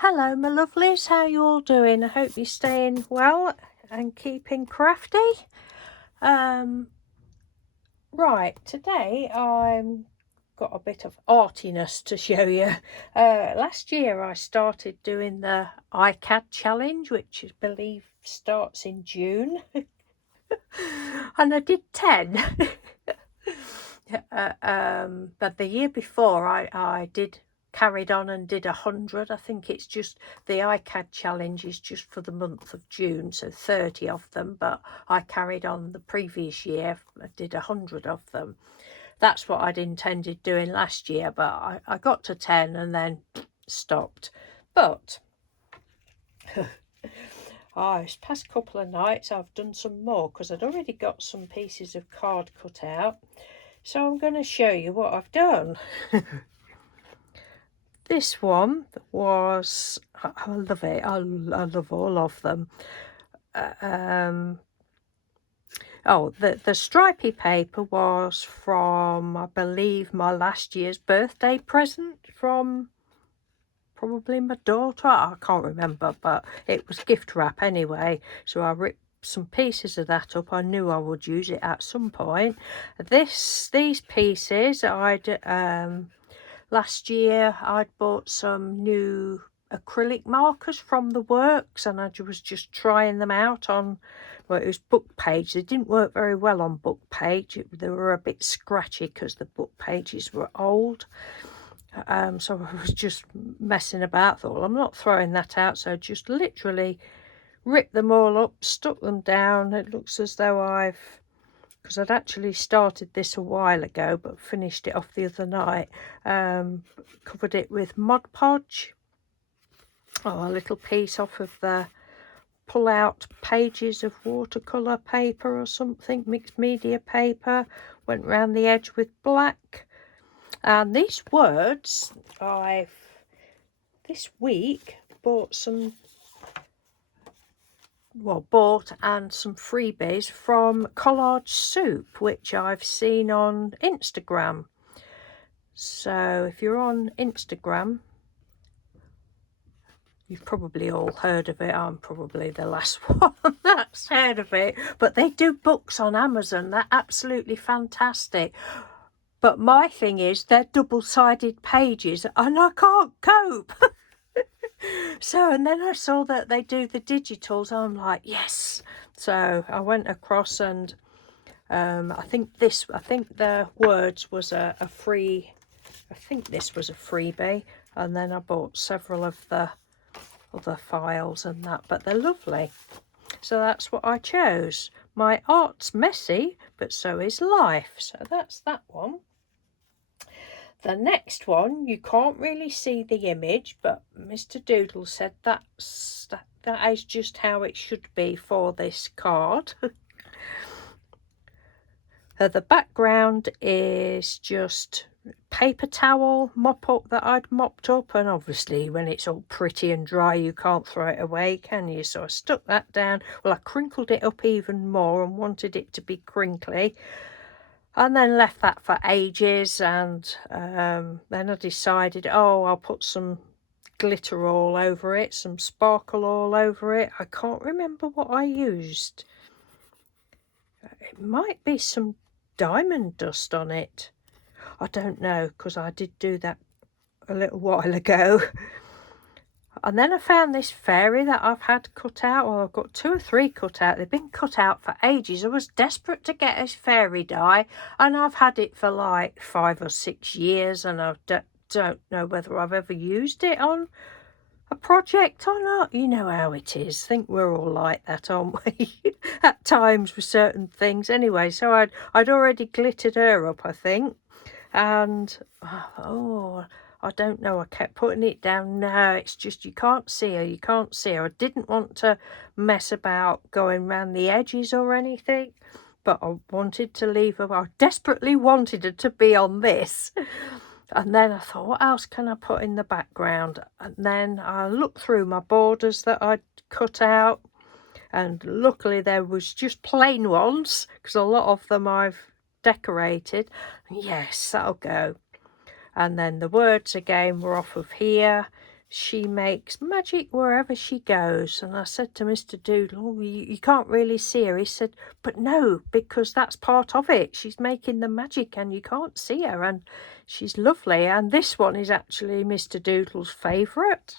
Hello my lovelies, how you all doing? I hope you're staying well and keeping crafty. Right, today I'm got a bit of artiness to show you. Last year I started doing the Icad challenge, which I believe starts in June. And I did 10. But the year before I carried on and did 100. I think it's just the Icad challenge is just for the month of June, so 30 of them, but I carried on the previous year. I did 100 of them. That's what I'd intended doing last year, but I got to 10 and then stopped. But this past couple of nights I've done some more because I'd already got some pieces of card cut out, so I'm going to show you what I've done. This one was, I love it, I love all of them. The stripy paper was from, I believe, my last year's birthday present from probably my daughter. I can't remember, but it was gift wrap anyway, so I ripped some pieces of that up. I knew I would use it at some point. These pieces I'd last year I'd bought some new acrylic markers from the works, and I was just trying them out on, well, it was book page. They didn't work very well on book page. They were a bit scratchy because the book pages were old. So I was just messing about. Thought, well, I'm not throwing that out, so just literally ripped them all up, stuck them down. It looks as though because I'd actually started this a while ago but finished it off the other night, covered it with Mod Podge, a little piece off of the pull out pages of watercolour paper or something, mixed media paper, went round the edge with black. And these words I've this week bought and some freebies from Collage Soup, which I've seen on Instagram. So if you're on Instagram, you've probably all heard of it. I'm probably the last one that's heard of it. But they do books on Amazon. They're absolutely fantastic. But my thing is, they're double-sided pages and I can't cope. So, and then I saw that they do the digitals. I'm like, yes. So I went across and I think the words was a free, I think this was a freebie. And then I bought several of the other files and that, but they're lovely. So that's what I chose. My art's messy, but so is life. So that's that one. The next one, you can't really see the image, but Mr. Doodle said that is just how it should be for this card. The background is just paper towel mop up that I'd mopped up, and obviously when it's all pretty and dry you can't throw it away, can you? So I stuck that down. Well, I crinkled it up even more and wanted it to be crinkly, and then left that for ages. And then I decided, I'll put some glitter all over it, some sparkle all over it. I can't remember what I used. It might be some diamond dust on it. I don't know, because I did do that a little while ago. And then I found this fairy that I've had cut out. Well, I've got 2 or 3 cut out. They've been cut out for ages. I was desperate to get this fairy die, and I've had it for like 5 or 6 years, and I don't know whether I've ever used it on a project or not. You know how it is. I think we're all like that, aren't we? At times with certain things. Anyway, so I'd already glittered her up, I think. And I don't know, I kept putting it down. No, it's just you can't see her. I didn't want to mess about going around the edges or anything, but I wanted to leave her. I desperately wanted her to be on this. And then I thought, what else can I put in the background? And then I looked through my borders that I'd cut out, and luckily there was just plain ones, because a lot of them I've decorated. Yes, that'll go. And then the words again were off of here. she makes magic wherever she goes. And I said to Mr. Doodle, oh, you can't really see her. He said, but no, because that's part of it. She's making the magic and you can't see her, and she's lovely. And this one is actually Mr. Doodle's favourite.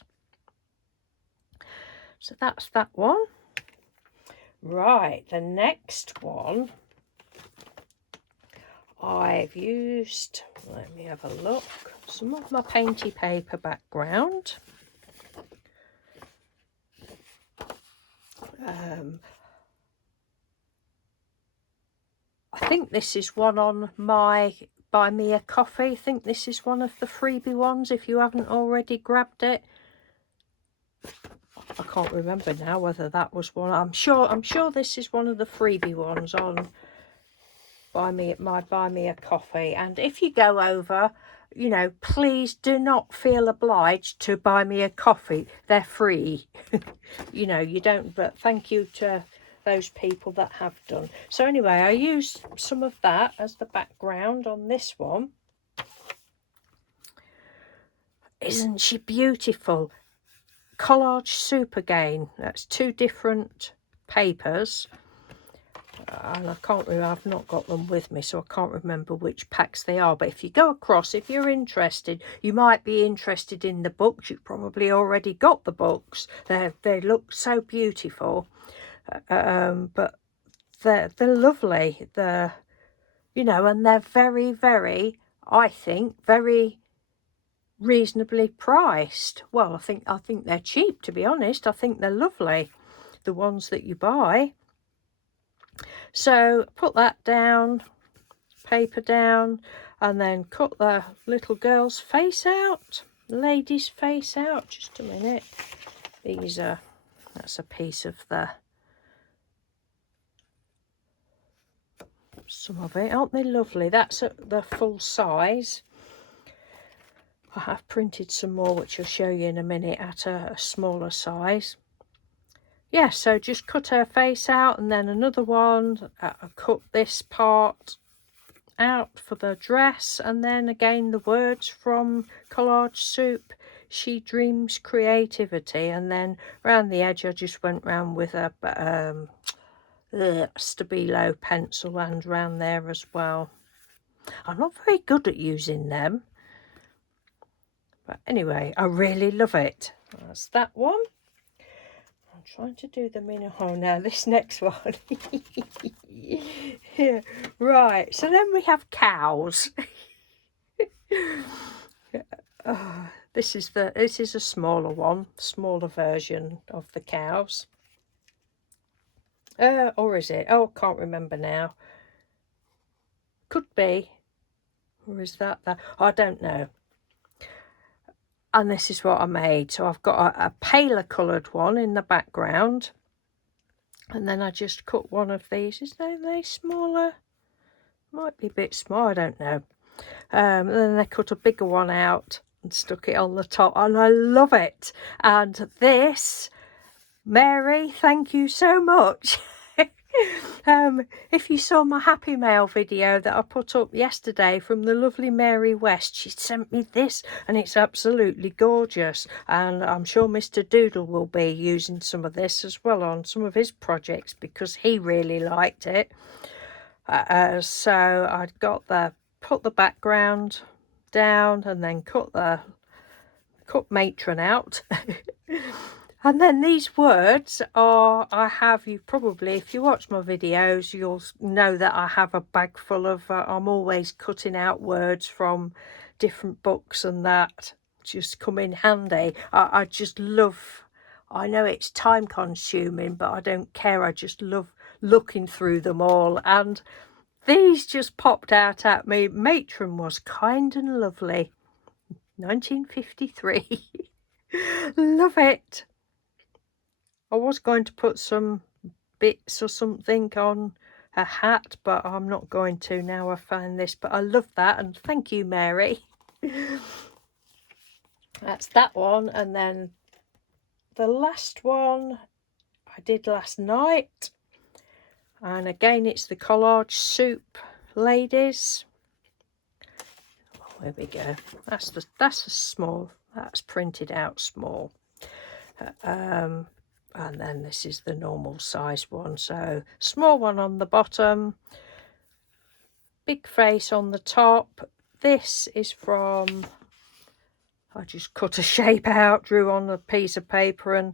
So that's that one. Right, the next one I've used, let me have a look, some of my Painty paper background. I think this is one on my Buy Me a Coffee. I think this is one of the freebie ones if you haven't already grabbed it. I can't remember now whether that was one. I'm sure this is one of the freebie ones on Buy Me a Coffee. And if you go over, you know, please do not feel obliged to buy me a coffee. They're free. You know, you don't, but thank you to those people that have done. So anyway, I used some of that as the background on this one. Isn't she beautiful? Collage Soup again. That's 2 different papers. And I can't remember, I've not got them with me, so I can't remember which packs they are. But if you go across, if you're interested, you might be interested in the books. You've probably already got the books. They look so beautiful. But they're lovely. They're, you know, and they're very, very, I think, very reasonably priced. Well, I think they're cheap, to be honest. I think they're lovely, the ones that you buy. So put that down, paper down, and then cut the little girl's face out, lady's face out. Just a minute. These are, that's a piece of the, some of it. Aren't they lovely? That's the full size. I have printed some more, which I'll show you in a minute, at a smaller size. Yeah, so just cut her face out, and then another one. I cut this part out for the dress, and then again the words from Collage Soup, She Dreams Creativity, and then around the edge I just went round with a Stabilo pencil and round there as well. I'm not very good at using them, but anyway, I really love it. That's that one. I'm trying to do them in a hole now. This next one. Yeah. Right, so then we have cows. This is a smaller one, smaller version of the cows. Or is it? Oh, I can't remember now. Could be. Or is that? I don't know. And this is what I made. So I've got a paler coloured one in the background. And then I just cut one of these. Is they smaller? Might be a bit small, I don't know. And then I cut a bigger one out and stuck it on the top. And I love it. And this, Mary, thank you so much. If you saw my Happy Mail video that I put up yesterday from the lovely Mary West, she sent me this and it's absolutely gorgeous, and I'm sure Mr. Doodle will be using some of this as well on some of his projects because he really liked it. So I'd put the background down and then cut matron out. And then these words are, you probably, if you watch my videos, you'll know that I have a bag full of, I'm always cutting out words from different books, and that just come in handy. I just love, I know it's time consuming, but I don't care. I just love looking through them all. And these just popped out at me. Matron was kind and lovely. 1953. Love it. I was going to put some bits or something on a hat, but I'm not going to now I found this. But I love that, and thank you, Mary. That's that one. And then the last one I did last night, and again it's the Collage Soup ladies. There we go. That's a small. That's printed out small. And then this is the normal size one. So small one on the bottom, big face on the top. This is from, I just cut a shape out, drew on a piece of paper and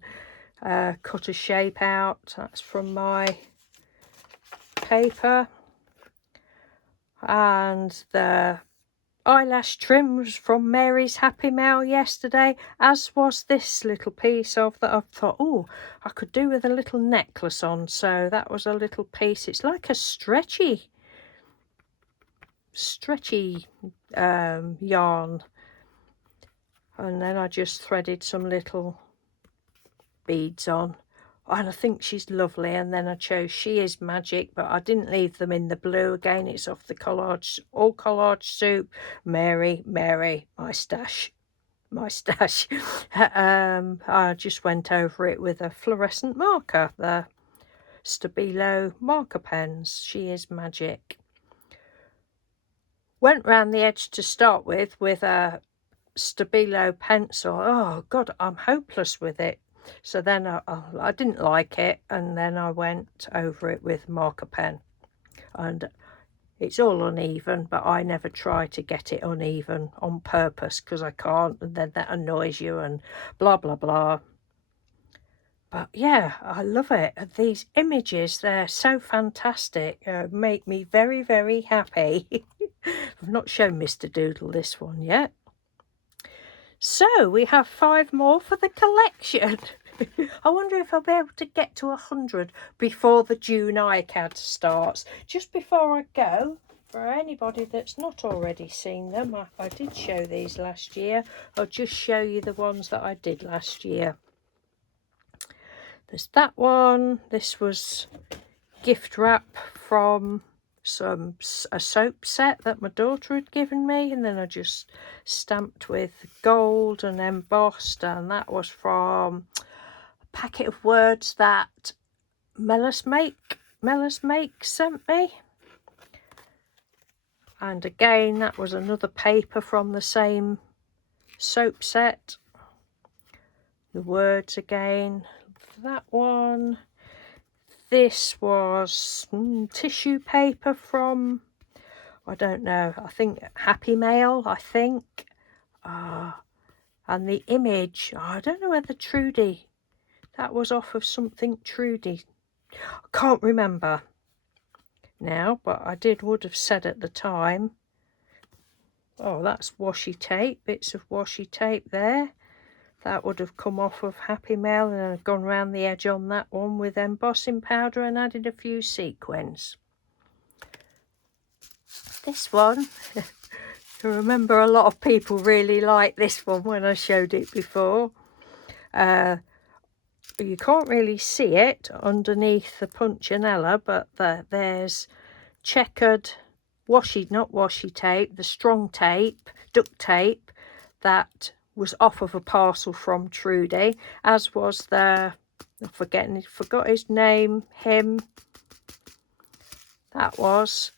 cut a shape out. That's from my paper. And the eyelash trim was from Mary's Happy Mail yesterday, as was this little piece of that. I thought, oh, I could do with a little necklace on, so that was a little piece. It's like a stretchy yarn, and then I just threaded some little beads on, and I think she's lovely. And then I chose She Is Magic, but I didn't leave them in the blue. Again, it's off the Collage Soup. Mary, my stash. I just went over it with a fluorescent marker, the Stabilo marker pens. She Is Magic. Went round the edge to start with a Stabilo pencil. Oh God, I'm hopeless with it. So then I didn't like it, and then I went over it with marker pen, and it's all uneven, but I never try to get it uneven on purpose because I can't, and then that annoys you and blah blah blah. But yeah, I love it. These images, they're so fantastic, make me very, very happy. I've not shown Mr. Doodle this one yet. So we have 5 more for the collection. I wonder if I'll be able to get to 100 before the June Icads starts. Just before I go, for anybody that's not already seen them, I did show these last year. I'll just show you the ones that I did last year. There's that one. This was gift wrap from a soap set that my daughter had given me, and then I just stamped with gold and embossed, and that was from a packet of words that Mellis Make sent me. And again, that was another paper from the same soap set. The words again. That one. This was tissue paper from, I don't know, I think Happy Mail, I think. And the image, I don't know whether Trudy, that was off of something Trudy. I can't remember now, but I would have said at the time. Oh, that's washi tape, bits of washi tape there. That would have come off of Happy Mail, and I've gone round the edge on that one with embossing powder and added a few sequins. This one, I remember a lot of people really liked this one when I showed it before. You can't really see it underneath the punchinella, but there's checkered not washi tape, the strong tape, duct tape, that was off of a parcel from Trudy, as was the, forgot his name, him, that was.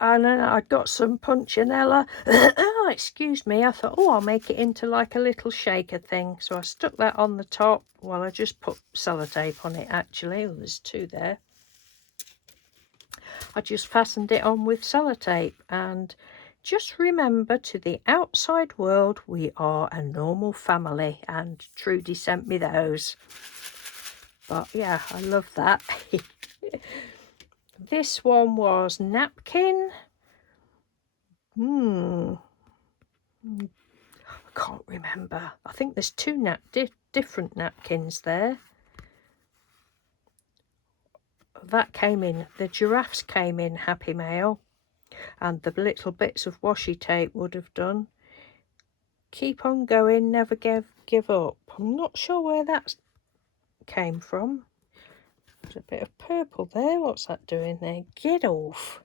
And then I got some punchinella. Oh, excuse me, I thought, oh, I'll make it into like a little shaker thing. So I stuck that on the top. Well, I just put sellotape on it, actually. Oh, there's 2 there. I just fastened it on with sellotape, and just remember, to the outside world, we are a normal family, and Trudy sent me those. But yeah, I love that. This one was napkin. I can't remember. I think there's 2 different napkins there. That came in, the giraffes came in Happy Mail, and the little bits of washi tape would have done. Keep on going, never give up. I'm not sure where that came from. There's a bit of purple there. What's that doing there? Get off.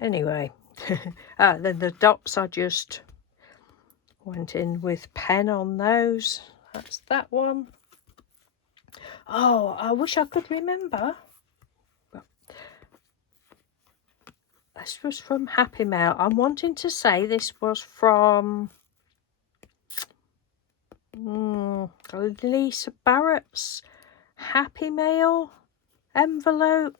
Anyway, then the dots, I just went in with pen on those. That's that one. Oh, I wish I could remember. This was from Happy Mail. I'm wanting to say this was from Lisa Barrett's Happy Mail envelope.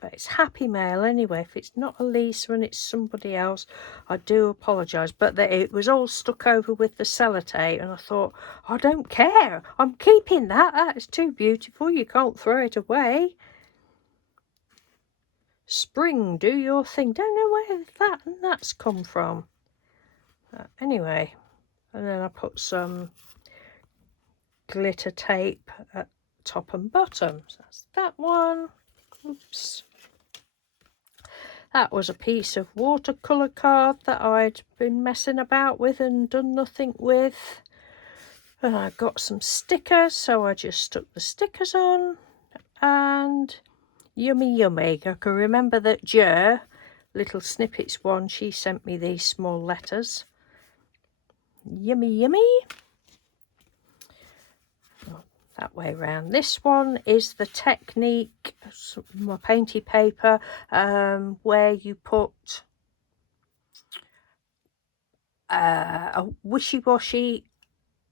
But it's Happy Mail anyway. If it's not a Lisa and it's somebody else, I do apologise. But it was all stuck over with the sellotape, and I thought, I don't care. I'm keeping that. That is too beautiful. You can't throw it away. Spring, do your thing. Don't know where that's come from. Anyway, and then I put some glitter tape at top and bottom. So that's that one. Oops. That was a piece of watercolour card that I'd been messing about with and done nothing with. And I got some stickers, so I just stuck the stickers on. And yummy yummy. I can remember that Little Snippets one, she sent me these small letters. Yummy yummy. That way around. This one is the technique, my Painty paper, where you put a wishy-washy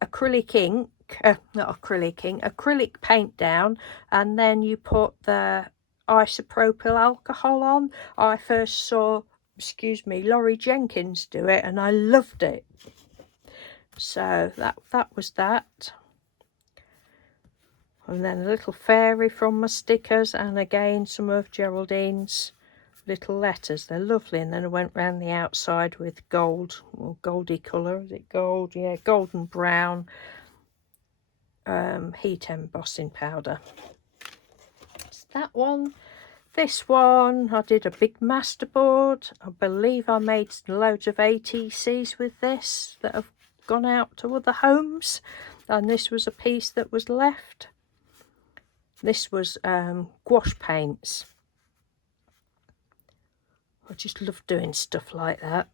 acrylic ink, acrylic paint down, and then you put the isopropyl alcohol on. I first saw, Laurie Jenkins do it, and I loved it. So that was that. And then a little fairy from my stickers, and again some of Geraldine's little letters. They're lovely. And then I went round the outside with gold, or goldy colour. Is it gold? Yeah, golden brown heat embossing powder. It's that one. This one, I did a big masterboard. I believe I made loads of ATCs with this that have gone out to other homes. And this was a piece that was left. This was gouache paints. I just love doing stuff like that.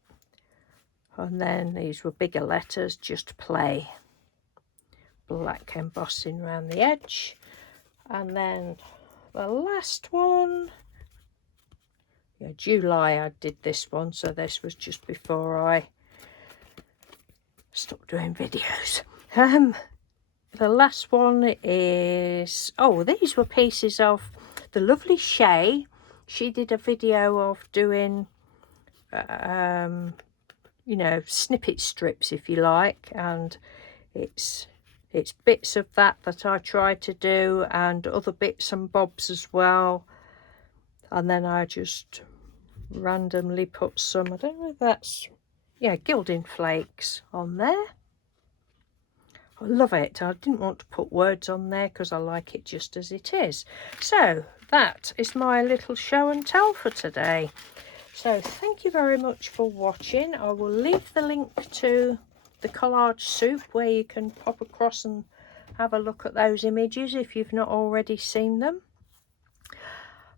And then these were bigger letters, just play. Black embossing around the edge. And then the last one, yeah, July I did this one, so this was just before I stopped doing videos. The last one is, these were pieces of the lovely Shay. She did a video of doing, snippet strips, if you like, and it's bits of that I tried to do, and other bits and bobs as well. And then I just randomly put some, I don't know if that's, gilding flakes on there. I love it. I didn't want to put words on there because I like it just as it is. So that is my little show and tell for today. So thank you very much for watching. I will leave the link to the Collage Soup where you can pop across and have a look at those images if you've not already seen them.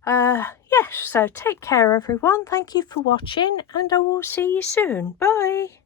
Yes, so take care everyone. Thank you for watching, and I will see you soon. Bye.